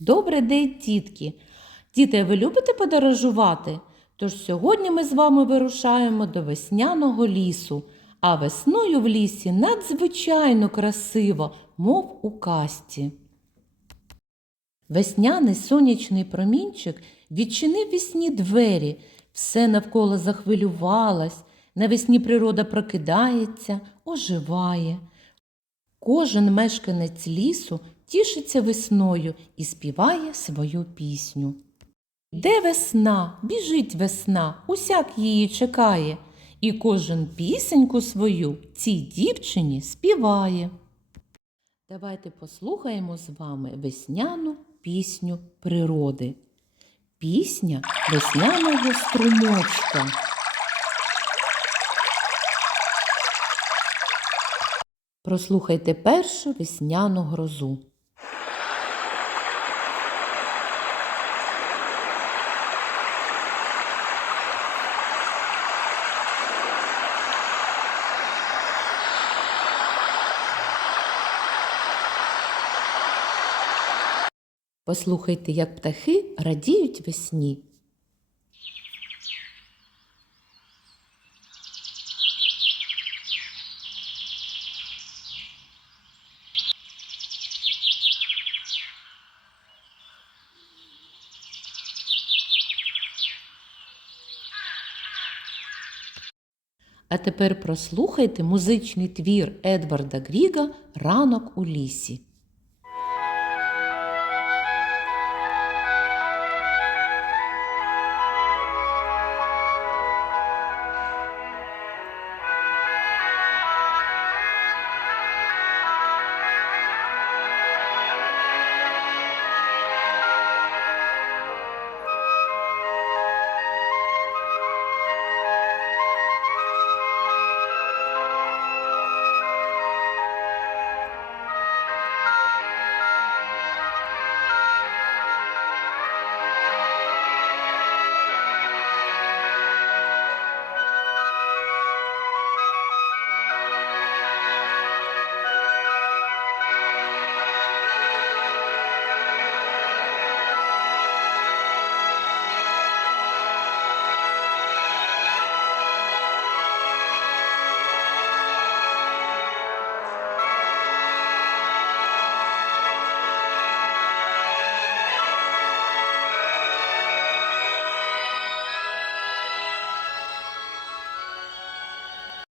Добрий день, тітки! Діти, ви любите подорожувати? Тож сьогодні ми з вами вирушаємо до весняного лісу, а весною в лісі надзвичайно красиво, мов у казці. Весняний сонячний промінчик відчинив вісні двері, все навколо захвилювалось, навесні природа прокидається, оживає. Кожен мешканець лісу тішиться весною і співає свою пісню. Де весна, біжить весна, усяк її чекає, і кожен пісеньку свою цій дівчині співає. Давайте послухаємо з вами весняну пісню природи. Пісня весняного струмочка. Прослухайте першу весняну грозу. Послухайте, як птахи радіють весні. А тепер прослухайте музичний твір Едварда Гріга Ранок у лісі.